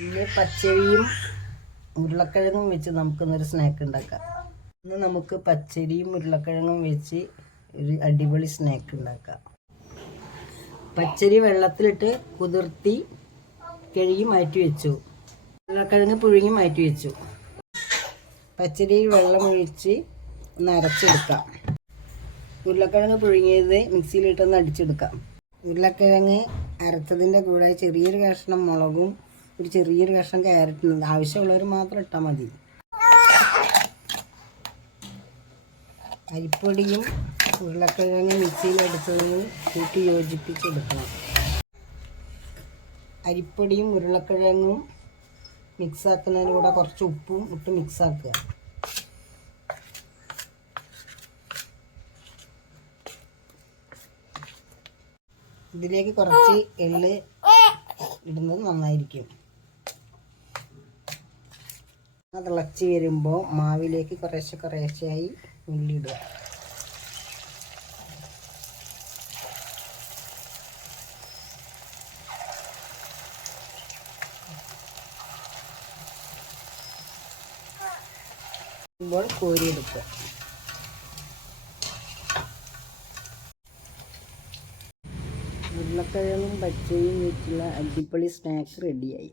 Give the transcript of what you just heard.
ഇന്ന് പച്ചരിയും ഉരുളക്കിഴങ്ങും വെച്ച് നമുക്കിന്നൊരു സ്നാക്ക് ഉണ്ടാക്കാം. ഇന്ന് നമുക്ക് പച്ചരിയും ഉരുളക്കിഴങ്ങും വെച്ച് ഒരു അടിപൊളി സ്നാക്ക് ഉണ്ടാക്കാം. പച്ചരി വെള്ളത്തിലിട്ട് കുതിർത്തി കഴുകി മാറ്റി വെച്ചു. ഉരുളക്കിഴങ്ങ് പുഴുങ്ങി മാറ്റി വെച്ചു. പച്ചരിയിൽ വെള്ളമൊഴിച്ച് ഒന്ന് അരച്ചെടുക്കാം. ഉരുളക്കിഴങ്ങ് പുഴുങ്ങിയത് മിക്സിയിലിട്ടൊന്ന് അടിച്ചെടുക്കാം. ഉരുളക്കിഴങ്ങ് അരച്ചതിൻ്റെ കൂടെ ചെറിയൊരു കഷ്ണം മുളകും ഒരു ചെറിയൊരു കഷ്ണം ക്യാരറ്റും ആവശ്യമുള്ളവർ മാത്രം ഇട്ടാൽ മതി. അരിപ്പൊടിയും ഉരുളക്കിഴങ്ങ് മിക്സിയിലെടുത്തതും കൂട്ടി യോജിപ്പിച്ചെടുക്കണം. അരിപ്പൊടിയും ഉരുളക്കിഴങ്ങും മിക്സാക്കുന്നതിന് കൂടെ കുറച്ച് ഉപ്പും ഇട്ട് മിക്സാക്കുക. ഇതിലേക്ക് കുറച്ച് എള്ള് ഇടുന്നത് നന്നായിരിക്കും. അത് തിളച്ച് വരുമ്പോൾ മാവിലേക്ക് കുറേശ്ശെയായി ഉള്ളിടുക. ഇപ്പോൾ കോരിയെടുക്കുക. ഉരുളക്കിഴങ്ങും പച്ചരിയും വെച്ചുള്ള അടിപൊളി സ്നാക്ക് റെഡിയായി.